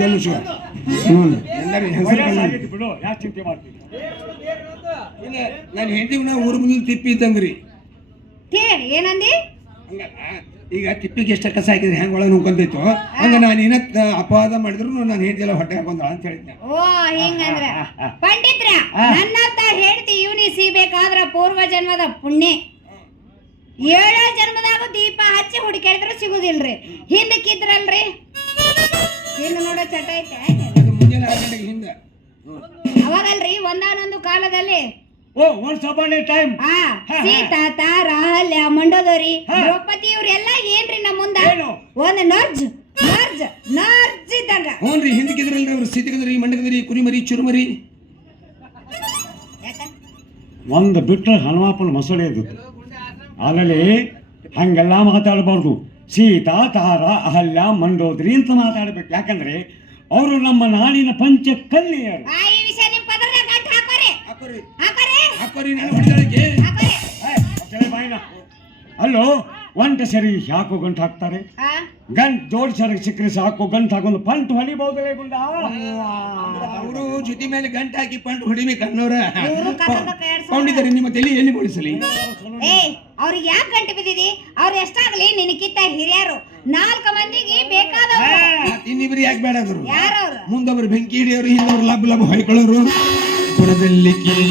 ಜಲ್ಲು ಎಲ್ಲರೂ ಹೆಸರು ಬಿಡು, ಯಾಕೆ ಚಿಂತೆ ಮಾಡ್ತೀನಿ? ನಾನು ಹೆಂಡತಿಗೆ ಊರು ಮುಂದಿನ ತಿಪ್ಪಿ ಇದ್ದಂಗ್ರಿ. ಏನಂದಿ? ಈಗ ತಿಪ್ಪಿಗೆ ಎಷ್ಟು ಕಸ ಹಾಕಿದ್ರೆ ಹೆಂಗ್ ಒಳಗೆ ನುಗ್ಕೊಂತೈತೋ ಹಂಗ ನಾನು ಏನ ಅಪವಾದ ಮಾಡಿದ್ರು ನಾನು ಹೆಂಡತಿ ಹೊಟ್ಟೆ ಹಾಕೊಂಡ ಅಂತ ಹೇಳಿದ್ದೆ. ಓ ಹಿಂಗಂದ್ರ ಪಂಡಿತ್ರ ನನ್ನತ್ತ ಹೇಳ್ತಿ ಇವನಿ ಸಿಬೇಕಾದ್ರ ಪೂರ್ವ ಜನ್ಮದ ಪುಣ್ಯ. 7 ಜನ್ಮದಾಗ ದೀಪ ಹಚ್ಚಿ ಹುಡುಕಾಡಿದ್ರೆ ಸಿಗುದಿಲ್ರಿ. ಹಿಂದಕ್ಕಿದ್ರಲ್ರಿ ಹಿಂದ ನೋಡೋ ಚಟ ಐತೆ. ಮುಂಜಾನೆ 6 ಗಂಟೆಗೆ ಹಿಂದೆ ಅವಾಗಲ್ರಿ ಒಂದಾನೊಂದು ಕಾಲದಲ್ಲಿ once upon a time Sita Tara Ahalya Mandodari Draupadi ಇವ್ರೆಲ್ಲ ಏನ್ರಿ ನಮ್ಮ ಮುಂದ ಒಂದ್ ನರ್ಜ್ ನರ್ಜ್ ನರ್ಜ್ ಇದ್ದಂಗ. ಹ್ಞೂನ್ರಿ ಹಿಂದಕ್ಕಿದ್ರಲ್ರಿ ಅವ್ರು ಸೀತೆಗದ್ರಿ ಮಂಡಗದ್ರಿ ಕುರಿಮರಿ ಚುರುಮರಿ ಒಂದು ಬಿಟ್ರೆ ಹನುಮಪ್ಪನ ಮಸೂಳೆ ಇದ್ದಿತ್ತು. ಆಮೇಲೆ ಹಂಗೆಲ್ಲ ಮಾತಾಡಬಾರ್ದು. ಸೀತಾ ತಾರ ಅಹಲ್ಯ ಮಂಡೋದ್ರಿ ಅಂತ ಮಾತಾಡ್ಬೇಕು. ಯಾಕಂದ್ರೆ ಅವರು ನಮ್ಮ ನಾಡಿನ ಪಂಚ ಕನ್ಯೆಯರು. ಈ ವಿಷಯ ನಿಮ್ ಪದರದಾಗ ಗಂಟು ಹಾಕೋರಿ ಹಾಕೋರಿ ನಾನು ಹೊಡೆದಾಳಿಗೆ ಬಾಯಿನ ಅಲ್ಲೋ ಒಂಟ ಸರಿ ಯಾಕೋ ಗಂಟು ಹಾಕ್ತಾರೆ? ಗಂಟು ಜೋಡ್ ಸರಿ ಸಿಕ್ಕರೆ ಸಾಕು ಗಂಟು ಹಾಕೊಂಡು ಪಂಟು ಹೊಡಿಬಹುದಲೇ ಗುಂಡ. ಅವರು ಜೊತೆ ಮೇಲೆ ಗಂಟು ಹಾಕಿ ಪಂಟು ಹೊಡಿಬೇಕು ಅನ್ನೋರ ಕೊಂಡಿದ್ದಾರೆ. ನಿಮ್ಮ ತಲೆ ಎಲ್ಲಿ ಬೋಳಿಸಲಿ? ಅವ್ರಿಗೆ ಯಾಕೆ ಗಂಟು ಬಿದ್ದಿದಿ? ಅವ್ರು ಎಷ್ಟಾಗ್ಲಿ ನಿನಕಿತ್ತ ಹಿರಿಯರು 4 ಮಂದಿಗೆ ಬೇಕಾದವರು. ಇನ್ನಿಬ್ರು ಯಾಕೆ ಬೇಡಾದ್ರು? ಯಾರವ್ರು? ಮುಂದೊಬ್ರು ಬೆಂಕಿ ಹಿಡಿಯೋರು, ಹಿಂದವ್ರು ಲಬ್ ಲಬ್ ಹೊಯ್ಕೊಳ್ಳೋರು. ಗುಣದಲ್ಲಿ ಕೇಳಿ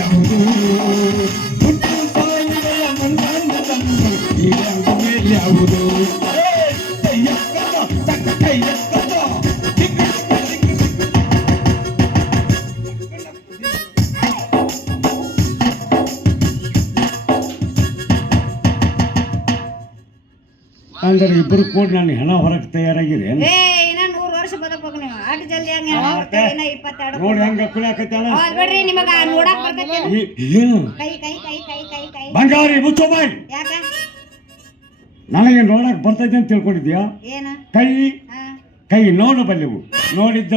ಯಾವುದು ಅಂದ್ರೆ ಇಬ್ಬರು ಕೂಡ ನಾನು ಹೆಣ ಹೊರಗೆ ತಯಾರಾಗಿದೆ. ಇನ್ನ 100 ವರ್ಷ ಬದುಕಬೇಕು ನೀವು. ಅಷ್ಟು ಜಲ್ದಿ ಹಂಗೆ 22 ನೋಡಿ ಹಂಗ ಕುಳಿಯಾಕತ್ತಾನ ಬಿಡ್ರಿ. ನಿಮಗ ನೋಡಕ್ ಬರ್ತೈತಿ ಏನು? ಕೈ ಕೈ ಕೈ ಕೈ ಕೈ ಕೈ ಬಂಗಾರಿ ಮುಚ್ಚೋ ಬಾಯ್. ಯಾಕ ನನಗೆ ನೋಡಕ್ ಬರ್ತೈತೆ ಅಂತ ತಿಳ್ಕೊಂಡಿದ್ಯಾ? ಏನ ಕೈ ನೋಡಬಲ್ಲೆವು ನೋಡಿದ್ದ